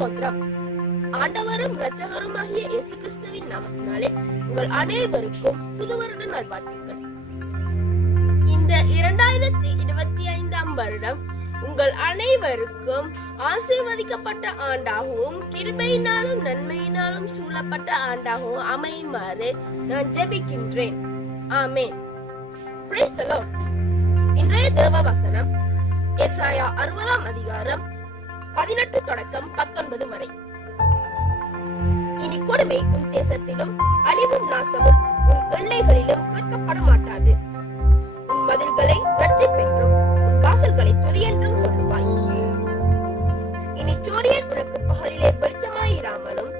ஸ்தோத்திரம். ஆண்டவரும் இரட்சகருமாகிய இயேசு கிறிஸ்துவின் நாமத்தினாலே உங்கள் அனைவருக்கும் புது வருட நல்வாழ்த்துக்கள். இந்த 2025ஆம் வருடம் உங்கள் அனைவருக்கும் ஆசீர்வதிக்கப்பட்ட ஆண்டாகவும் கிருபையினாலும் நன்மையினாலும் சூழப்பட்ட ஆண்டாகவும் அமையுமாறு நான் ஜெபிக்கின்றேன். ஆமென். Praise the Lord. இன்றைய தேவ வசனம் எசாயா 60ஆம் அதிகாரம் 18 தொடக்கம் 19 வரை. இனி கொடுமை உன் தேசத்திலும் அழிவும் நாசமும் உன் எல்லைகளிலும் கேட்கப்பட மாட்டாது. உன் மதில்களை இரட்சிப்பென்றும் உன் வாசல்களை துதி என்றும் சொல்லுவாய். இனி சூரியன் உனக்கு பகலிலே வெளிச்சமாயிராமலும்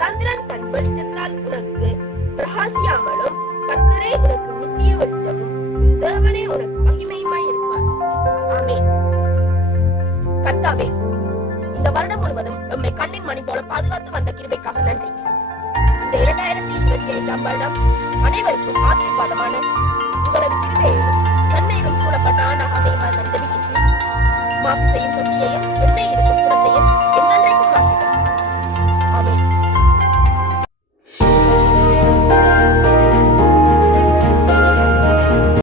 சந்திரன் தன் வெளிச்சத்தால் உனக்கு பிரகாசியாமலும் கர்த்தரே உனக்கு நித்திய வெளிச்சமும் உன் தேவனே உனக்கு மகிமையுமாய் இருப்பார். ஆமென். கர்த்தாவே, இந்த வருடம் முழுவதும் எம்மை கண்ணின் மணி போல பாதுகாத்து வந்த கிருபைக்காக நன்றி. இந்த 2025ஆம் வருடம் அனைவருக்கும் ஆசீர்வாதமான உங்களது கிருபையிலும் நன்மையிலும் சூழப்பட்ட ஆண்டாக அமையுமாறு நான் ஜெபிக்கின்றேன். மாப்பு செய்யும் தொட்டியையும் எண்ணெய் இருக்கும்